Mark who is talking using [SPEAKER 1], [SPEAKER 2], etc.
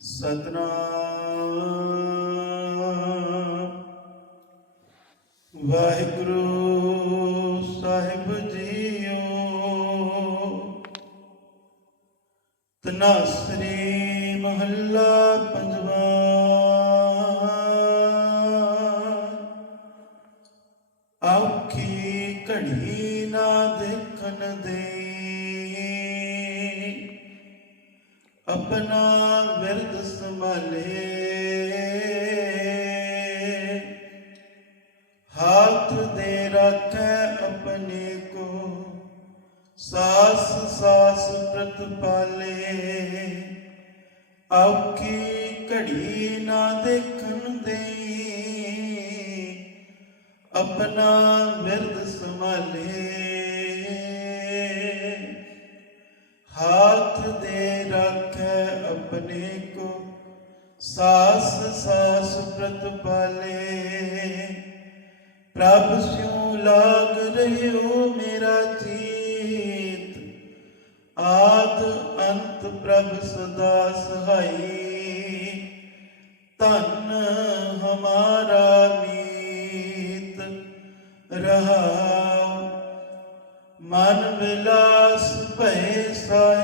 [SPEAKER 1] ਸਤਨਾਮ। ਵਾਹਿਗੁਰੂ ਸਾਹਿਬ JIO. ਤਨਾਸਰੀ ਮਹੱਲਾ ਪੰਜਵਾ। ਔਖੀ ਘੜੀ ਨਾ ਦੇਖਣ ਦੇ। ਆਪਣਾ ਵਿਰਦ ਸੰਭਾਲੇ। ਹੱਥ ਦੇ ਰੱਖੈ ਆਪਣੇ ਕੋ, ਸਾਸ ਸਾਸ ਪ੍ਰਤਪਾਲੇ ਔਖੀ ਘੜੀ ਨਾ ਦੇਖਣ ਦੇਈ, ਆਪਣਾ ਵਿਰਦ ਸੰਭਾਲੇ। ਹਾਥ ਦੇ ਰੱਖੈ ਆਪਣੇ ਕੋ, ਸਾਸ ਸਾਸ ਪ੍ਰਤਪਾਲੇ ਪ੍ਰਭ ਸਿਉ ਲਾਗ ਰਹਿਓ ਮੇਰਾ ਚੀਤ ਆਦ ਅੰਤ ਪ੍ਰਭ ਸਦਾ ਸਹਾਈ। ਧਨ ਹਮਾਰਾ ਮੀਤ, ਰਹਾਉ ਮਨ ਵਿਲਾਸ ਭੈ